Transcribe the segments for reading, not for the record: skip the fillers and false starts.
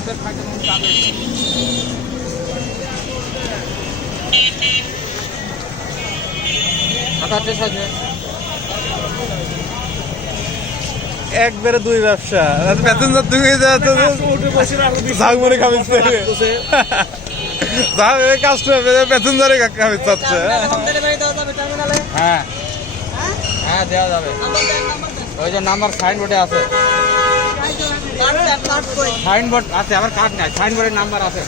আরেকবার খাইতে মন চাবে। একবারে দুই ব্যবসা প্যাসেঞ্জার তুমি ঝালমুড়ি খাবি প্যাসেঞ্জারে খাবি চাচ্ছে। হ্যাঁ হ্যাঁ দেওয়া যাবে। ওই যে নাম্বার সাইনবোর্ডে আছে, সাইনবোর্ড আছে, আমার কার্ড নাই, সাইনবোর্ডের নাম্বার আছে।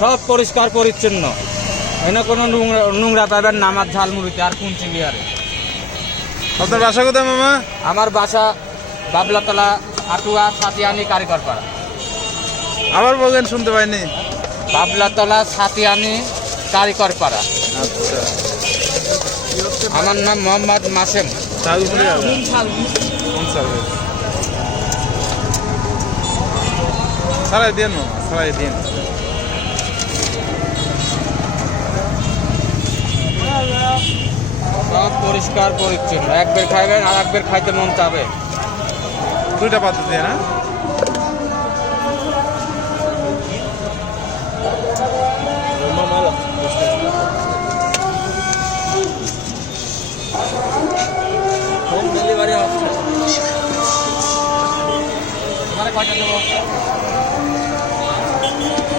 সব পরিষ্কার পরিচ্ছন্ন, এনে কোনো নোংরা পাবেন না আমার ঝালমুড়িতে আর কোন চিংড়িয়ারে। আপনার বাসা কোথায় মামা? আমার বাসা বাবলাতলা, আটুয়া, সাতিয়ানি, কারিগরপাড়া। আবার বললেন, শুনতে পাইনি। বাবলাতলা, সাতিয়ানি, কারিগরপাড়া। আমার নাম মোহাম্মদ মাসেম। সারাই দিন মামা, সারাই দিন। সব পরিষ্কার পরিচ্ছন্ন, একবার খাইবেন আর একবার খাইতে মন চাবে। দুইটা পাত্র দিয়ে না?